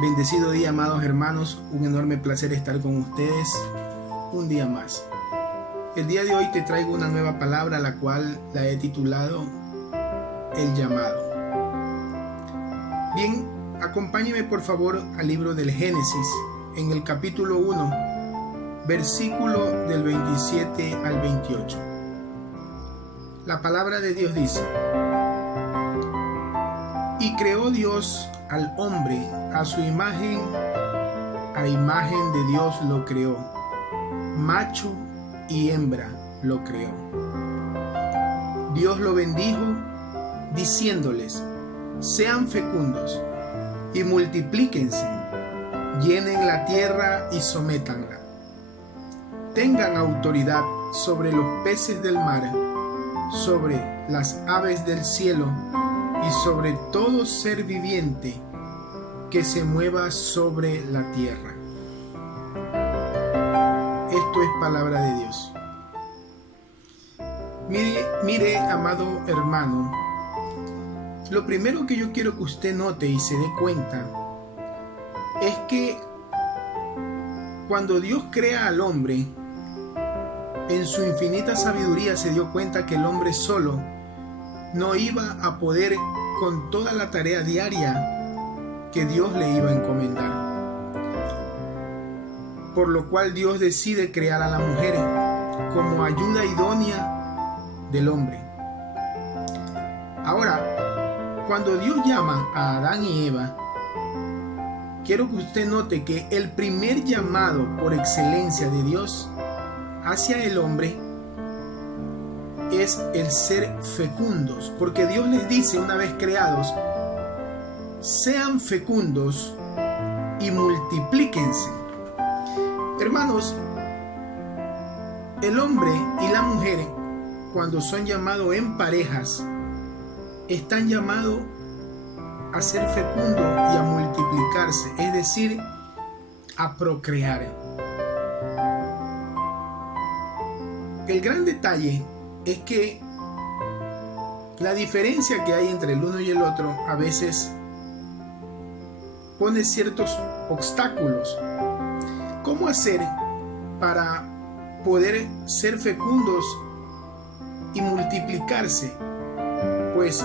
Bendecido día, amados hermanos, un enorme placer estar con ustedes un día más. El día de hoy te traigo una nueva palabra, la cual la he titulado El llamado. Bien, acompáñeme por favor al libro del Génesis, en el capítulo 1, versículo del 27 al 28. La palabra de Dios dice: Y creó Dios al hombre a su imagen, a imagen de Dios lo creó, macho y hembra lo creó. Dios lo bendijo, diciéndoles: sean fecundos y multiplíquense, llenen la tierra y sométanla. Tengan autoridad sobre los peces del mar, sobre las aves del cielo y sobre todo ser viviente que se mueva sobre la tierra. Esto es palabra de Dios. Mire, amado hermano, lo primero que yo quiero que usted note y se dé cuenta es que cuando Dios crea al hombre, en su infinita sabiduría se dio cuenta que el hombre solo no iba a poder con toda la tarea diaria que Dios le iba a encomendar. Por lo cual Dios decide crear a la mujer como ayuda idónea del hombre. Ahora, cuando Dios llama a Adán y Eva, quiero que usted note que el primer llamado por excelencia de Dios hacia el hombre es el ser fecundos, porque Dios les dice, una vez creados: sean fecundos y multiplíquense. Hermanos, el hombre y la mujer, cuando son llamados en parejas, están llamados a ser fecundos y a multiplicarse, es decir, a procrear. El gran detalle es que la diferencia que hay entre el uno y el otro a veces pone ciertos obstáculos. ¿Cómo hacer para poder ser fecundos y multiplicarse? Pues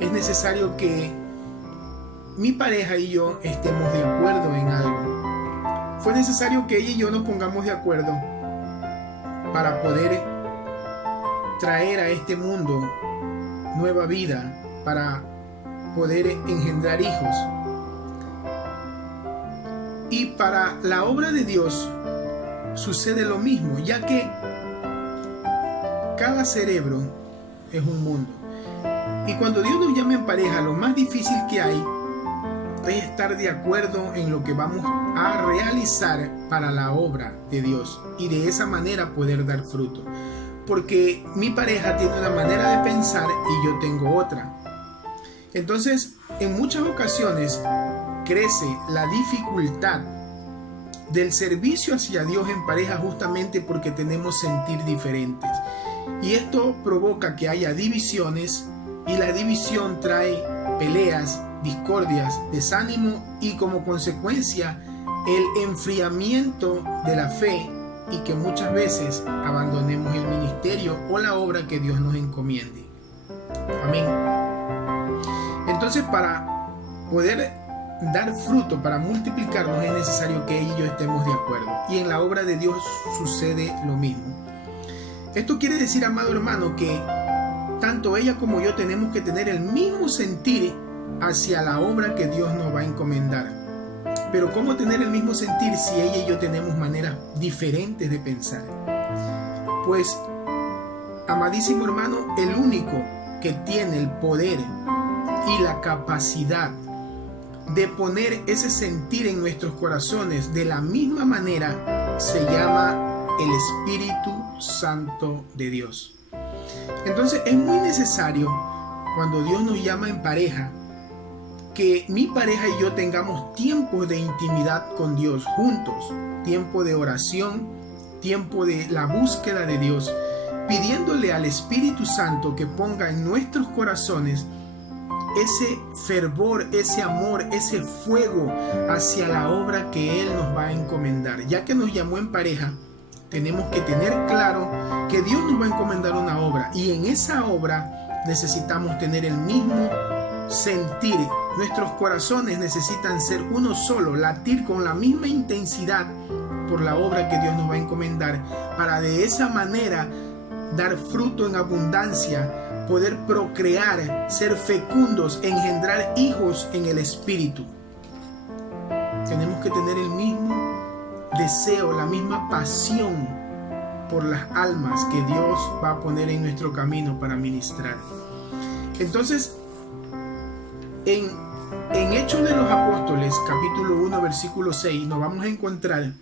es necesario que mi pareja y yo estemos de acuerdo en algo. Fue necesario que ella y yo nos pongamos de acuerdo para poder traer a este mundo nueva vida, para poder engendrar hijos. Y para la obra de Dios sucede lo mismo, ya que cada cerebro es un mundo. Y cuando Dios nos llama en pareja, lo más difícil que hay es estar de acuerdo en lo que vamos a realizar para la obra de Dios, y de esa manera poder dar fruto. Porque mi pareja tiene una manera de pensar y yo tengo otra. Entonces, en muchas ocasiones crece la dificultad del servicio hacia Dios en pareja, justamente porque tenemos sentir diferentes. Y esto provoca que haya divisiones, y la división trae peleas, discordias, desánimo y como consecuencia el enfriamiento de la fe, y que muchas veces abandonemos el ministerio o la obra que Dios nos encomiende. Amén. Entonces, para poder dar fruto, para multiplicarnos, es necesario que ella y yo estemos de acuerdo. Y en la obra de Dios sucede lo mismo. Esto quiere decir, amado hermano, que tanto ella como yo tenemos que tener el mismo sentir hacia la obra que Dios nos va a encomendar. Pero ¿cómo tener el mismo sentir si ella y yo tenemos maneras diferentes de pensar? Pues, amadísimo hermano, el único que tiene el poder y la capacidad de poner ese sentir en nuestros corazones de la misma manera se llama el Espíritu Santo de Dios. Entonces es muy necesario, cuando Dios nos llama en pareja, que mi pareja y yo tengamos tiempo de intimidad con Dios juntos, tiempo de oración, tiempo de la búsqueda de Dios, pidiéndole al Espíritu Santo que ponga en nuestros corazones ese fervor, ese amor, ese fuego hacia la obra que Él nos va a encomendar. Ya que nos llamó en pareja, tenemos que tener claro que Dios nos va a encomendar una obra, y en esa obra necesitamos tener el mismo sentir. Nuestros corazones necesitan ser uno solo, latir con la misma intensidad por la obra que Dios nos va a encomendar, para de esa manera dar fruto en abundancia, poder procrear, ser fecundos, engendrar hijos en el Espíritu. Tenemos que tener el mismo deseo, la misma pasión por las almas que Dios va a poner en nuestro camino para ministrar. Entonces, en Hechos de los Apóstoles, capítulo 1, versículo 6, nos vamos a encontrar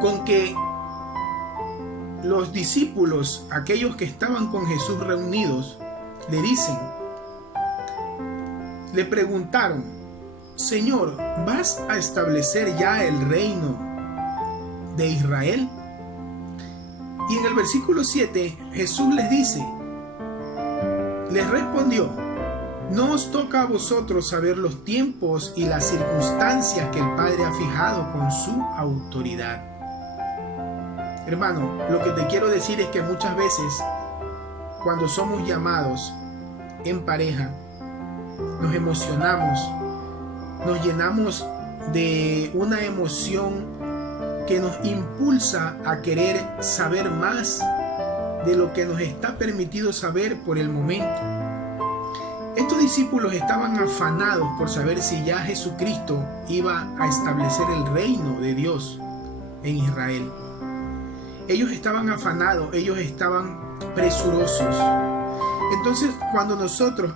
con que los discípulos, aquellos que estaban con Jesús reunidos, le preguntaron: Señor, ¿vas a establecer ya el reino de Israel? Y en el versículo 7, Jesús les respondió: no os toca a vosotros saber los tiempos y las circunstancias que el Padre ha fijado con su autoridad. Hermano, lo que te quiero decir es que muchas veces, cuando somos llamados en pareja, nos emocionamos, nos llenamos de una emoción que nos impulsa a querer saber más de lo que nos está permitido saber por el momento. Estos discípulos estaban afanados por saber si ya Jesucristo iba a establecer el reino de Dios en Israel. Ellos estaban afanados, ellos estaban presurosos. Entonces, cuando nosotros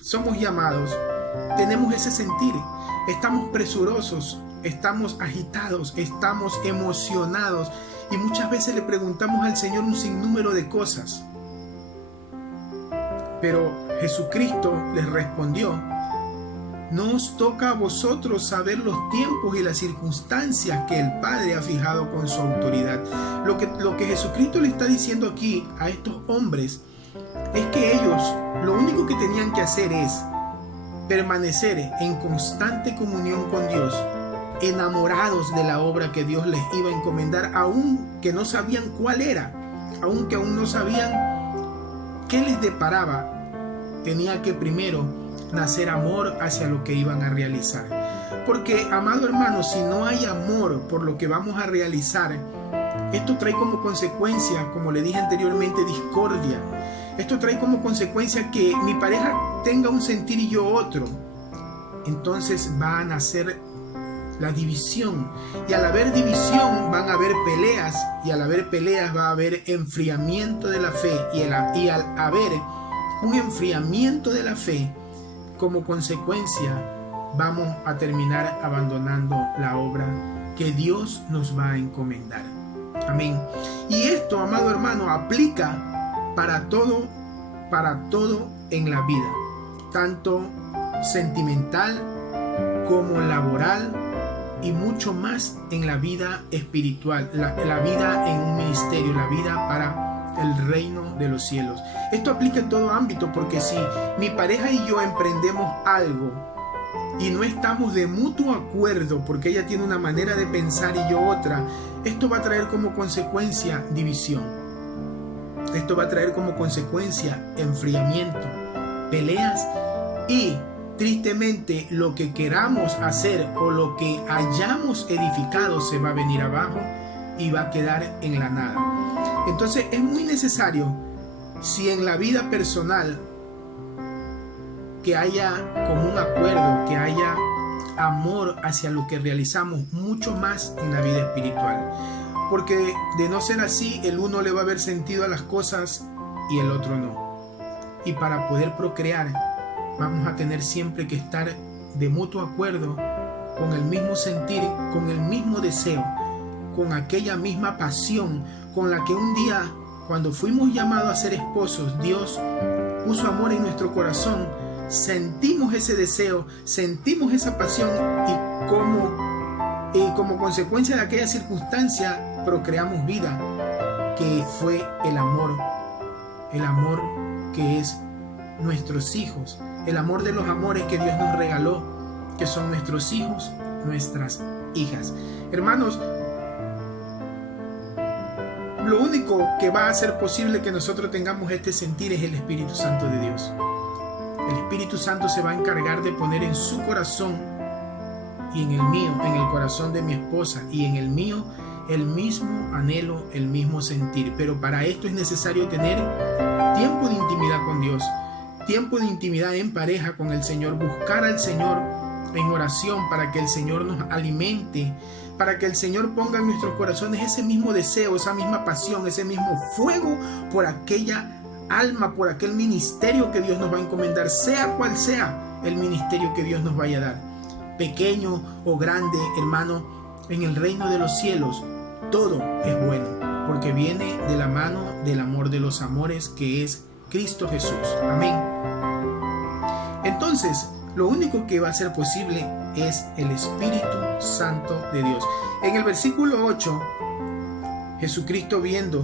somos llamados, tenemos ese sentir. Estamos presurosos, estamos agitados, estamos emocionados, y muchas veces le preguntamos al Señor un sinnúmero de cosas. Pero Jesucristo les respondió: no os toca a vosotros saber los tiempos y las circunstancias que el Padre ha fijado con su autoridad. Lo que Jesucristo le está diciendo aquí a estos hombres es que ellos lo único que tenían que hacer es permanecer en constante comunión con Dios, enamorados de la obra que Dios les iba a encomendar, aun que no sabían cuál era, aunque aún no sabían qué les deparaba. Tenía que primero nacer amor hacia lo que iban a realizar. Porque, amado hermano, si no hay amor por lo que vamos a realizar, esto trae como consecuencia, como le dije anteriormente, discordia. Esto trae como consecuencia que mi pareja tenga un sentir y yo otro. Entonces va a nacer la división, y al haber división van a haber peleas, y al haber peleas va a haber enfriamiento de la fe, y al haber un enfriamiento de la fe, como consecuencia vamos a terminar abandonando la obra que Dios nos va a encomendar. Amén. Y esto, amado hermano, aplica para todo en la vida, tanto sentimental como laboral, y mucho más en la vida espiritual, la vida en un ministerio, la vida para el reino de los cielos. Esto aplica en todo ámbito, porque si mi pareja y yo emprendemos algo y no estamos de mutuo acuerdo, porque ella tiene una manera de pensar y yo otra, esto va a traer como consecuencia división. Esto va a traer como consecuencia enfriamiento, peleas, y tristemente lo que queramos hacer o lo que hayamos edificado se va a venir abajo y va a quedar en la nada. Entonces es muy necesario, si en la vida personal, que haya común acuerdo, que haya amor hacia lo que realizamos, mucho más en la vida espiritual. Porque de no ser así, el uno le va a haber sentido a las cosas y el otro no. Y para poder procrear, vamos a tener siempre que estar de mutuo acuerdo, con el mismo sentir, con el mismo deseo, con aquella misma pasión con la que un día, cuando fuimos llamados a ser esposos, Dios puso amor en nuestro corazón. Sentimos ese deseo, sentimos esa pasión, y como consecuencia de aquella circunstancia procreamos vida, que fue el amor que es nuestros hijos, el amor de los amores que Dios nos regaló, que son nuestros hijos, nuestras hijas. Hermanos, lo único que va a hacer posible que nosotros tengamos este sentir es el Espíritu Santo de Dios. El Espíritu Santo se va a encargar de poner en su corazón y en el mío, en el corazón de mi esposa y en el mío, el mismo anhelo, el mismo sentir. Pero para esto es necesario tener tiempo de intimidad con Dios, tiempo de intimidad en pareja con el Señor, buscar al Señor en oración para que el Señor nos alimente, para que el Señor ponga en nuestros corazones ese mismo deseo, esa misma pasión, ese mismo fuego por aquella alma, por aquel ministerio que Dios nos va a encomendar, sea cual sea el ministerio que Dios nos vaya a dar, pequeño o grande. Hermano, en el reino de los cielos todo es bueno, porque viene de la mano del amor de los amores, que es Cristo Jesús. Amén. Entonces, lo único que va a ser posible es el Espíritu Santo de Dios. En el versículo 8, Jesucristo, viendo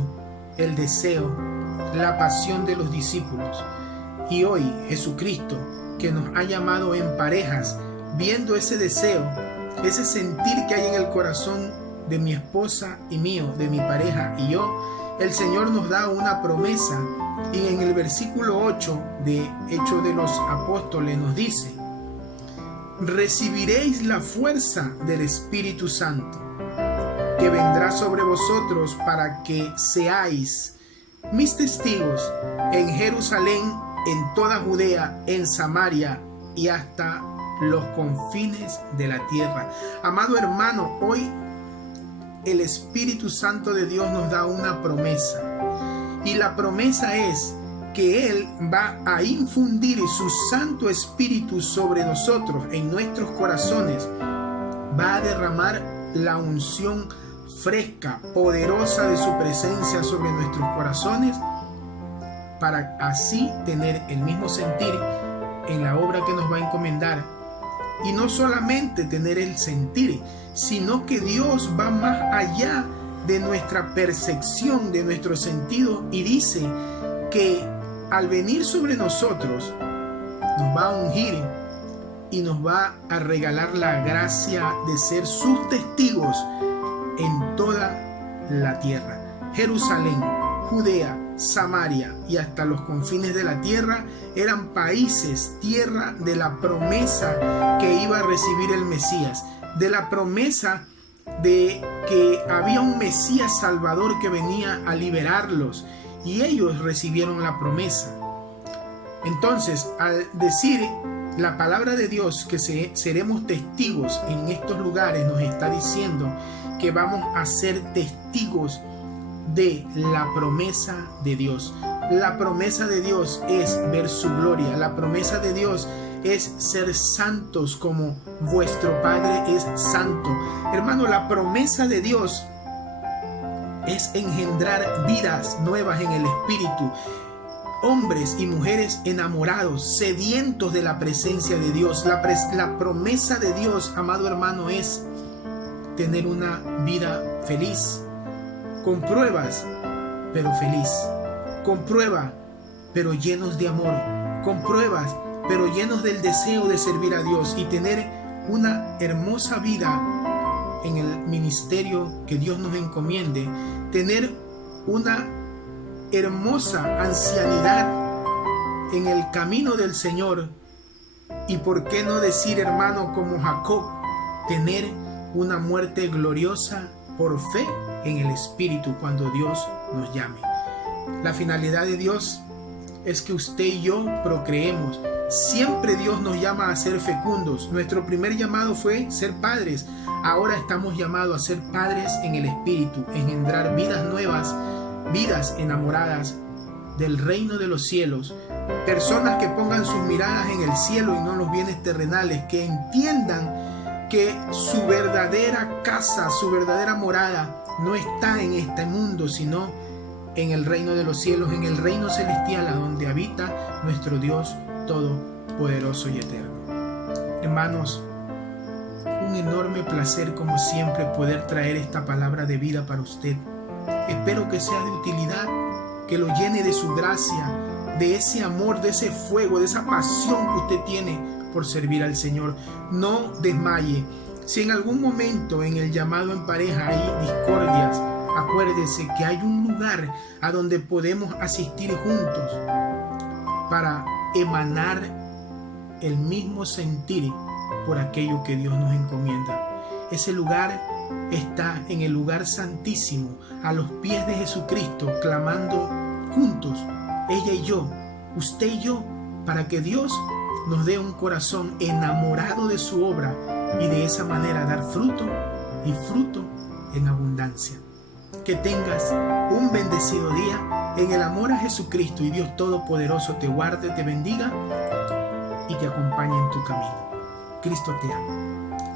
el deseo, la pasión de los discípulos, y hoy Jesucristo, que nos ha llamado en parejas, viendo ese deseo, ese sentir que hay en el corazón de mi esposa y mío, de mi pareja y yo, el Señor nos da una promesa. Y en el versículo 8 de Hechos de los Apóstoles nos dice: recibiréis la fuerza del Espíritu Santo, que vendrá sobre vosotros, para que seáis mis testigos en Jerusalén, en toda Judea, en Samaria y hasta los confines de la tierra. Amado hermano, hoy el Espíritu Santo de Dios nos da una promesa, y la promesa es que Él va a infundir su Santo Espíritu sobre nosotros, en nuestros corazones. Va a derramar la unción fresca, poderosa de su presencia sobre nuestros corazones, para así tener el mismo sentir en la obra que nos va a encomendar. Y no solamente tener el sentir, sino que Dios va más allá de nuestra percepción, de nuestro sentido, y dice que al venir sobre nosotros nos va a ungir y nos va a regalar la gracia de ser sus testigos en toda la tierra. Jerusalén, Judea, Samaria y hasta los confines de la tierra eran países, tierra de la promesa que iba a recibir el Mesías, de la promesa de que había un Mesías Salvador que venía a liberarlos, y ellos recibieron la promesa. Entonces, al decir la palabra de Dios que seremos testigos en estos lugares, nos está diciendo que vamos a ser testigos de la promesa de Dios. La promesa de Dios es ver su gloria. La promesa de Dios es ser santos como vuestro Padre es santo. Hermano, la promesa de Dios es engendrar vidas nuevas en el Espíritu. Hombres y mujeres enamorados, sedientos de la presencia de Dios. La promesa de Dios, amado hermano, es tener una vida feliz, con pruebas, pero feliz, con prueba, pero llenos de amor, con pruebas, pero llenos del deseo de servir a Dios, y tener una hermosa vida en el ministerio que Dios nos encomiende, tener una hermosa ancianidad en el camino del Señor, y por qué no decir, hermano, como Jacob, tener una muerte gloriosa por fe en el Espíritu cuando Dios nos llame. La finalidad de Dios es que usted y yo procreemos. Siempre Dios nos llama a ser fecundos. Nuestro primer llamado fue ser padres. Ahora estamos llamados a ser padres en el Espíritu, engendrar vidas nuevas, vidas enamoradas del reino de los cielos, personas que pongan sus miradas en el cielo y no en los bienes terrenales, que entiendan que su verdadera casa, su verdadera morada no está en este mundo, sino en el reino de los cielos, en el reino celestial, a donde habita nuestro Dios todopoderoso y eterno. Hermanos, un enorme placer como siempre poder traer esta palabra de vida para usted. Espero que sea de utilidad, que lo llene de su gracia, de ese amor, de ese fuego, de esa pasión que usted tiene por servir al Señor. No desmaye. Si en algún momento en el llamado en pareja hay discordias, acuérdese que hay un lugar a donde podemos asistir juntos para emanar el mismo sentir por aquello que Dios nos encomienda. Ese lugar está en el lugar santísimo, a los pies de Jesucristo, clamando juntos, ella y yo, usted y yo, para que Dios nos dé un corazón enamorado de su obra y de esa manera dar fruto y fruto en abundancia. Que tengas un bendecido día en el amor a Jesucristo, y Dios Todopoderoso te guarde, te bendiga y te acompañe en tu camino. Cristo te ama.